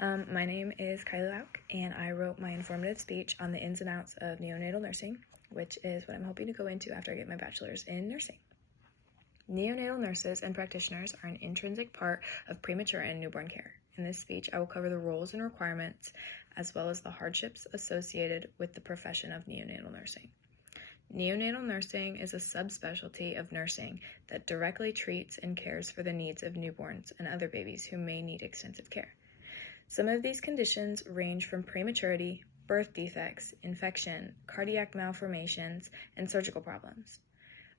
My name is Kylie Lauk, and I wrote my informative speech on the ins and outs of neonatal nursing, which is what I'm hoping to go into after I get my bachelor's in nursing. Neonatal nurses and practitioners are an intrinsic part of premature and newborn care. In this speech, I will cover the roles and requirements, as well as the hardships associated with the profession of neonatal nursing. Neonatal nursing is a subspecialty of nursing that directly treats and cares for the needs of newborns and other babies who may need extensive care. Some of these conditions range from prematurity, birth defects, infection, cardiac malformations, and surgical problems.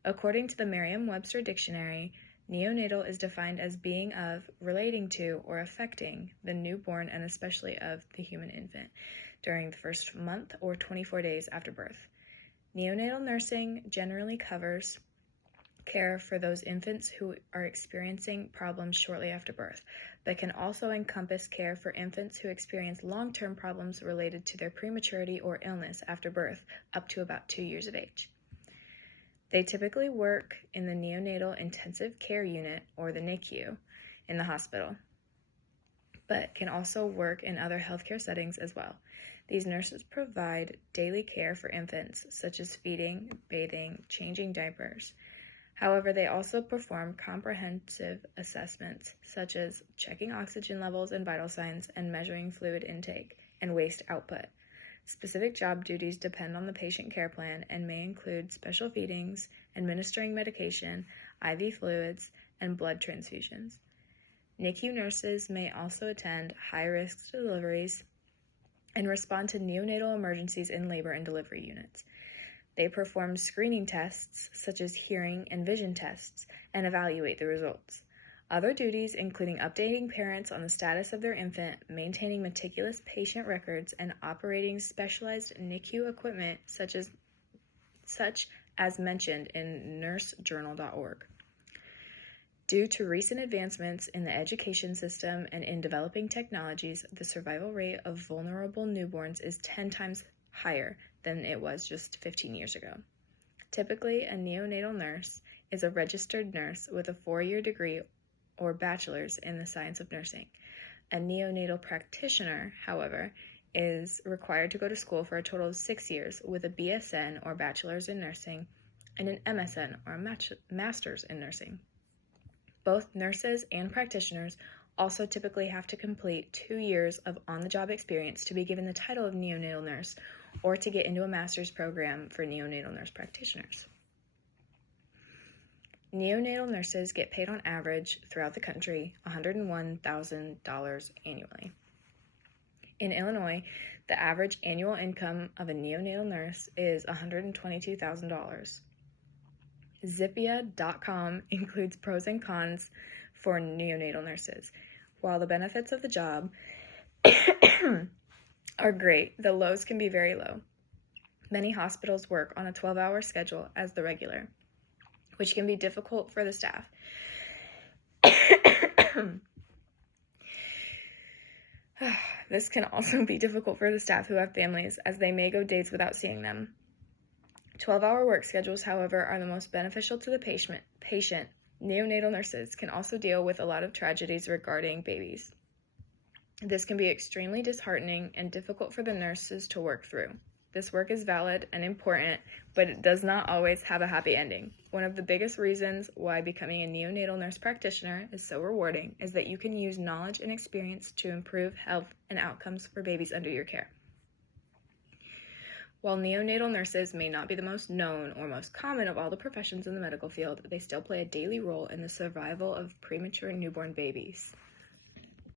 According to the Merriam-Webster Dictionary, neonatal is defined as being of, relating to, or affecting the newborn and especially of the human infant during the first month or 24 days after birth. Neonatal nursing generally covers care for those infants who are experiencing problems shortly after birth, but can also encompass care for infants who experience long-term problems related to their prematurity or illness after birth up to about 2 years of age. They typically work in the neonatal intensive care unit, or the NICU, in the hospital, but can also work in other healthcare settings as well. These nurses provide daily care for infants, such as feeding, bathing, changing diapers. However, they also perform comprehensive assessments, such as checking oxygen levels and vital signs and measuring fluid intake and waste output. Specific job duties depend on the patient care plan and may include special feedings, administering medication, IV fluids, and blood transfusions. NICU nurses may also attend high-risk deliveries and respond to neonatal emergencies in labor and delivery units. They perform screening tests, such as hearing and vision tests, and evaluate the results. Other duties, including updating parents on the status of their infant, maintaining meticulous patient records, and operating specialized NICU equipment, such as mentioned in nursejournal.org. Due to recent advancements in the education system and in developing technologies, the survival rate of vulnerable newborns is 10 times higher than it was just 15 years ago. Typically, a neonatal nurse is a registered nurse with a 4-year degree or bachelor's in the science of nursing. A neonatal practitioner, however, is required to go to school for a total of 6 years with a BSN or bachelor's in nursing and an MSN or a master's in nursing. Both nurses and practitioners also typically have to complete 2 years of on-the-job experience to be given the title of neonatal nurse or to get into a master's program for neonatal nurse practitioners. Neonatal nurses get paid on average throughout the country $101,000 annually. In Illinois, the average annual income of a neonatal nurse is $122,000. Zippia.com includes pros and cons for neonatal nurses. While the benefits of the job are great, the lows can be very low. Many hospitals work on a 12-hour schedule as the regular, which can be difficult for the staff. This can also be difficult for the staff who have families, as they may go days without seeing them. 12-hour work schedules, however, are the most beneficial to the patient. Neonatal nurses can also deal with a lot of tragedies regarding babies. This can be extremely disheartening and difficult for the nurses to work through. This work is valid and important, but it does not always have a happy ending. One of the biggest reasons why becoming a neonatal nurse practitioner is so rewarding is that you can use knowledge and experience to improve health and outcomes for babies under your care. While neonatal nurses may not be the most known or most common of all the professions in the medical field, they still play a daily role in the survival of premature newborn babies.